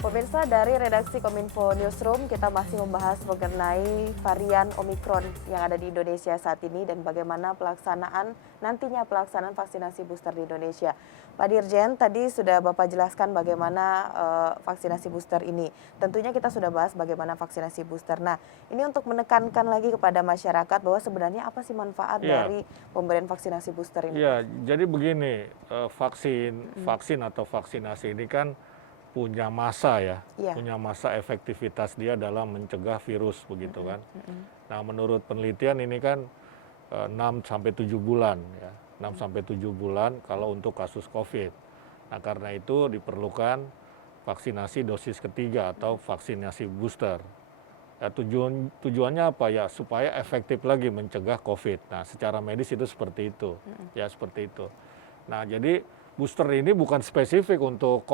Pemirsa, dari redaksi Kominfo Newsroom, kita masih membahas mengenai varian Omikron yang ada di Indonesia saat ini dan bagaimana nantinya pelaksanaan vaksinasi booster di Indonesia. Pak Dirjen, tadi sudah Bapak jelaskan bagaimana vaksinasi booster ini. Tentunya kita sudah bahas bagaimana vaksinasi booster. Nah, ini untuk menekankan lagi kepada masyarakat bahwa sebenarnya apa sih manfaat dari pemberian vaksinasi booster ini? Ya, jadi begini, vaksin atau vaksinasi ini kan punya masa ya, punya masa efektivitas dia dalam mencegah virus begitu kan. Nah, menurut penelitian ini kan 6-7 bulan ya, 6-7 bulan kalau untuk kasus COVID. Nah, karena itu diperlukan vaksinasi dosis ketiga atau vaksinasi booster. Ya, tujuannya apa ya? Supaya efektif lagi mencegah COVID. Nah, secara medis itu seperti itu, ya seperti itu. Nah, jadi booster ini bukan spesifik untuk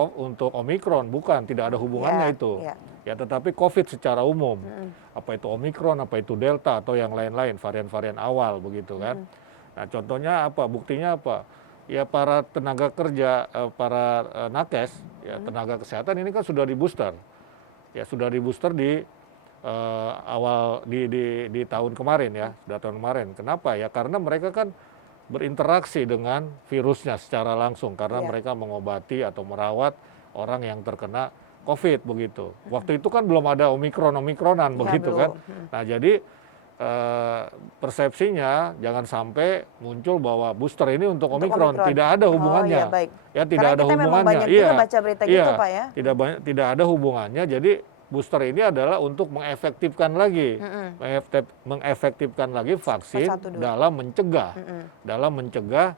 Omikron, bukan, tidak ada hubungannya itu. Ya, tetapi COVID secara umum, apa itu Omikron, apa itu Delta atau yang lain-lain, varian-varian awal begitu kan. Nah, contohnya apa? Buktinya apa? Ya para tenaga kerja, para nakes, ya tenaga kesehatan ini kan sudah di booster. Ya sudah di booster di di tahun kemarin ya, sudah tahun kemarin. Kenapa ya? Karena mereka kan berinteraksi dengan virusnya secara langsung karena mereka mengobati atau merawat orang yang terkena COVID begitu. Waktu itu kan belum ada omikronan begitu kan. Nah, jadi persepsinya jangan sampai muncul bahwa booster ini untuk Omikron. Tidak ada hubungannya. Ya, tidak ada hubungannya. Iya, baca berita gitu, Pak ya. Tidak ada hubungannya. Jadi booster ini adalah untuk mengefektifkan lagi vaksin dalam mencegah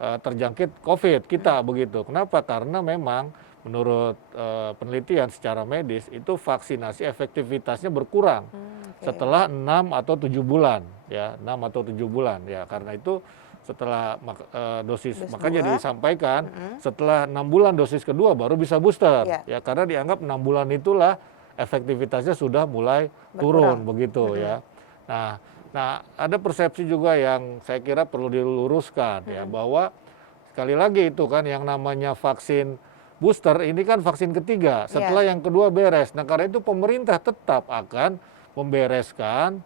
terjangkit COVID kita begitu. Kenapa? Karena memang menurut penelitian secara medis itu vaksinasi efektivitasnya berkurang setelah 6 atau 7 bulan ya, 6 atau 7 bulan ya. Karena itu setelah makanya disampaikan setelah 6 bulan dosis kedua baru bisa booster ya, karena dianggap 6 bulan itulah efektivitasnya sudah mulai turun begitu ya. Nah, ada persepsi juga yang saya kira perlu diluruskan ya, bahwa sekali lagi itu kan yang namanya vaksin booster ini kan vaksin ketiga setelah yang kedua beres. Nah, karena itu pemerintah tetap akan membereskan,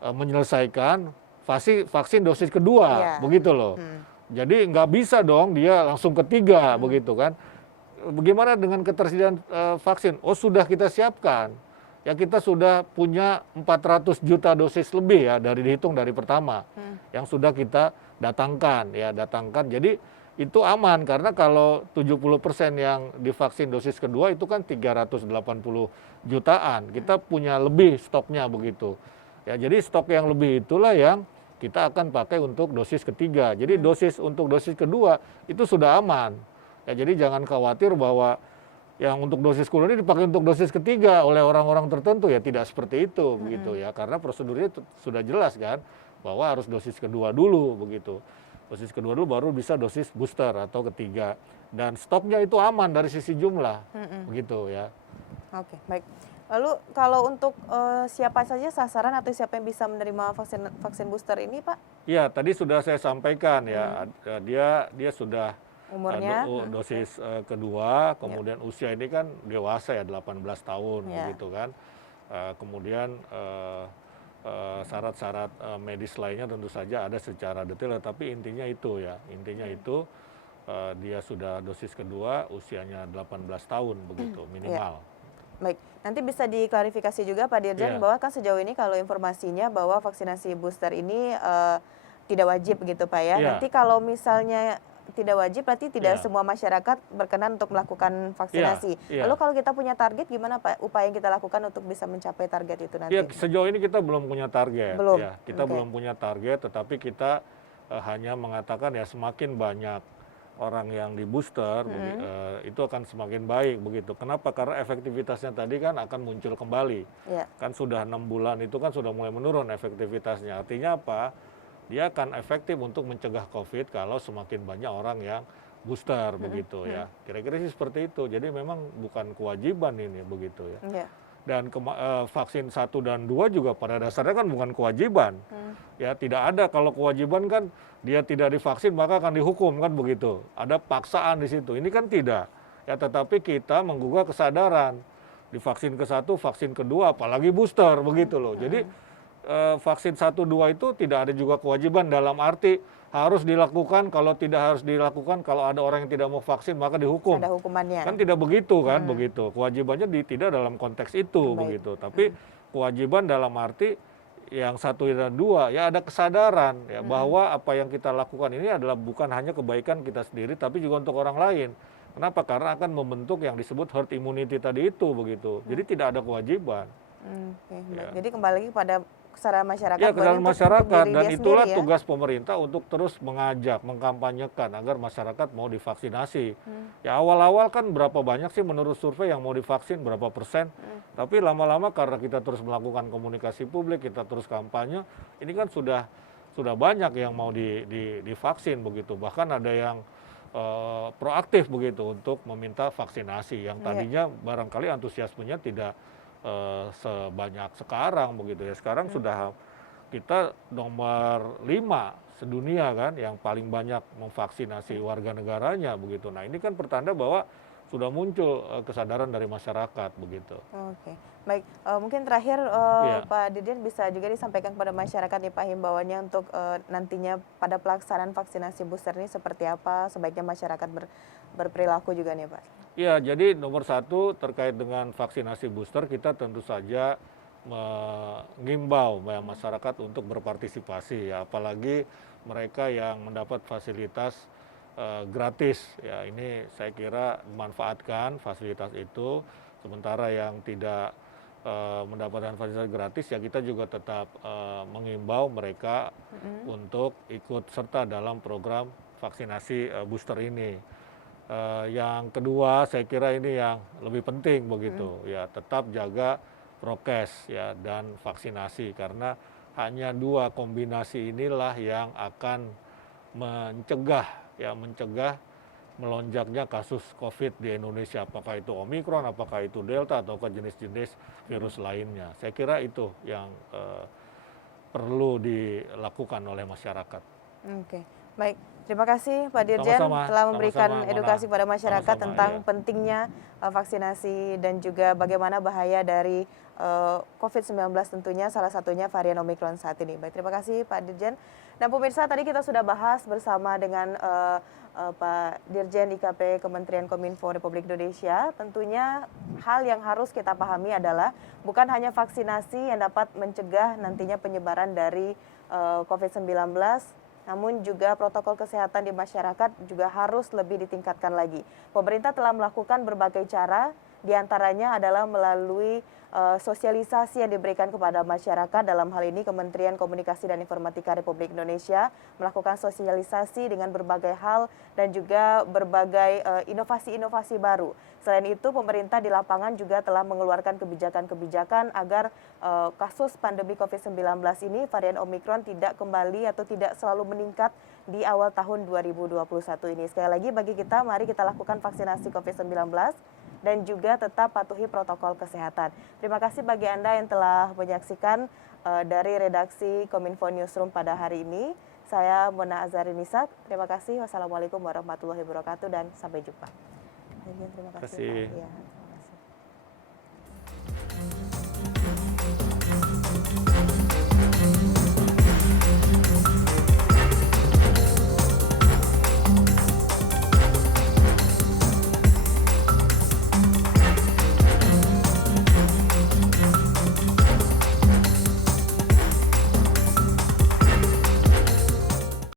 menyelesaikan vaksin dosis kedua begitu loh. Jadi nggak bisa dong dia langsung ketiga begitu kan. Bagaimana dengan ketersediaan vaksin? Oh, sudah kita siapkan. Ya, kita sudah punya 400 juta dosis lebih ya dihitung dari pertama yang sudah kita datangkan. Jadi itu aman karena kalau 70% yang divaksin dosis kedua itu kan 380 jutaan. Kita punya lebih stoknya begitu. Ya, jadi stok yang lebih itulah yang kita akan pakai untuk dosis ketiga. Jadi untuk dosis kedua itu sudah aman. Ya, jadi jangan khawatir bahwa yang untuk dosis kedua ini dipakai untuk dosis ketiga oleh orang-orang tertentu, ya tidak seperti itu begitu ya, karena prosedurnya sudah jelas kan bahwa harus dosis kedua dulu begitu. Dosis kedua dulu baru bisa dosis booster atau ketiga, dan stoknya itu aman dari sisi jumlah begitu ya. Oke, baik. Lalu kalau untuk siapa saja sasaran atau siapa yang bisa menerima vaksin booster ini, Pak? Ya, tadi sudah saya sampaikan ya, dia sudah umurnya dosis kedua, kemudian usia ini kan dewasa ya 18 tahun begitu kan. Kemudian syarat-syarat medis lainnya tentu saja ada secara detail, tapi intinya itu ya, dia sudah dosis kedua, usianya 18 tahun begitu minimal. Baik, nanti bisa diklarifikasi juga Pak Dirjen bahwa kan sejauh ini kalau informasinya bahwa vaksinasi booster ini tidak wajib begitu Pak ya. Nanti kalau misalnya tidak wajib berarti tidak semua masyarakat berkenan untuk melakukan vaksinasi. Lalu kalau kita punya target gimana Pak upaya yang kita lakukan untuk bisa mencapai target itu nanti? Ya, sejauh ini kita belum punya target. Kita belum punya target, tetapi kita hanya mengatakan ya semakin banyak orang yang di booster itu akan semakin baik begitu. Kenapa? Karena efektivitasnya tadi kan akan muncul kembali. Kan sudah 6 bulan itu kan sudah mulai menurun efektivitasnya. Artinya apa? Dia akan efektif untuk mencegah COVID kalau semakin banyak orang yang booster begitu ya. Kira-kira sih seperti itu. Jadi memang bukan kewajiban ini begitu ya. Dan vaksin 1 dan 2 juga pada dasarnya kan bukan kewajiban. Ya, tidak ada kalau kewajiban kan dia tidak divaksin maka akan dihukum kan begitu. Ada paksaan di situ. Ini kan tidak. Ya, tetapi kita menggugah kesadaran di vaksin ke-1, vaksin kedua, apalagi booster begitu loh. Jadi vaksin 1, 2 itu tidak ada juga kewajiban dalam arti harus dilakukan, kalau tidak harus dilakukan, kalau ada orang yang tidak mau vaksin maka dihukum. Ada hukumannya. Kan tidak begitu kan, begitu. Kewajibannya tidak dalam konteks itu begitu. Tapi kewajiban dalam arti yang 1 dan 2 ya ada kesadaran ya bahwa apa yang kita lakukan ini adalah bukan hanya kebaikan kita sendiri tapi juga untuk orang lain. Kenapa? Karena akan membentuk yang disebut herd immunity tadi itu begitu. Jadi tidak ada kewajiban. Ya. Jadi kembali lagi pada kesadaran masyarakat. Ya, kesadaran masyarakat, dan itulah sendiri, ya? tugas pemerintah untuk terus mengajak, mengkampanyekan agar masyarakat mau divaksinasi. Ya, awal-awal kan berapa banyak sih menurut survei yang mau divaksin, berapa persen. Tapi lama-lama karena kita terus melakukan komunikasi publik, kita terus kampanye, ini kan sudah banyak yang mau divaksin begitu. Bahkan ada yang proaktif begitu untuk meminta vaksinasi yang tadinya barangkali antusiasmenya tidak sebanyak sekarang begitu ya. Sekarang sudah kita nomor 5 sedunia kan yang paling banyak memvaksinasi warga negaranya begitu. Nah, ini kan pertanda bahwa sudah muncul kesadaran dari masyarakat begitu. Oke, baik. Mungkin terakhir Pak Dirjen bisa juga disampaikan kepada masyarakat nih Pak himbauannya untuk nantinya pada pelaksanaan vaksinasi booster ini seperti apa sebaiknya masyarakat berperilaku juga nih Pak. Ya, jadi nomor 1 terkait dengan vaksinasi booster kita tentu saja mengimbau masyarakat untuk berpartisipasi ya, apalagi mereka yang mendapat fasilitas gratis ya, ini saya kira memanfaatkan fasilitas itu. Sementara yang tidak mendapatkan fasilitas gratis ya kita juga tetap mengimbau mereka untuk ikut serta dalam program vaksinasi booster ini. Yang kedua saya kira ini yang lebih penting begitu ya, tetap jaga prokes ya dan vaksinasi karena hanya 2 kombinasi inilah yang akan mencegah melonjaknya kasus COVID di Indonesia, apakah itu Omikron, apakah itu Delta, atau jenis-jenis virus lainnya. Saya kira itu yang perlu dilakukan oleh masyarakat. Oke, baik. Terima kasih Pak Dirjen telah memberikan edukasi pada masyarakat tentang pentingnya vaksinasi dan juga bagaimana bahaya dari COVID-19 tentunya, salah satunya varian Omikron saat ini. Baik, terima kasih Pak Dirjen. Dan pemirsa, tadi kita sudah bahas bersama dengan Pak Dirjen IKP Kementerian Kominfo Republik Indonesia. Tentunya hal yang harus kita pahami adalah bukan hanya vaksinasi yang dapat mencegah nantinya penyebaran dari COVID-19, namun juga protokol kesehatan di masyarakat juga harus lebih ditingkatkan lagi. Pemerintah telah melakukan berbagai cara, diantaranya adalah melalui sosialisasi yang diberikan kepada masyarakat. Dalam hal ini Kementerian Komunikasi dan Informatika Republik Indonesia melakukan sosialisasi dengan berbagai hal dan juga berbagai inovasi-inovasi baru. Selain itu, pemerintah di lapangan juga telah mengeluarkan kebijakan-kebijakan agar kasus pandemi COVID-19 ini, varian Omikron, tidak kembali atau tidak selalu meningkat di awal tahun 2021 ini. Sekali lagi bagi kita, mari kita lakukan vaksinasi COVID-19 dan juga tetap patuhi protokol kesehatan. Terima kasih bagi Anda yang telah menyaksikan dari redaksi Kominfo Newsroom pada hari ini. Saya Mona Azarinisa. Terima kasih. Wassalamualaikum warahmatullahi wabarakatuh dan sampai jumpa. Terima kasih.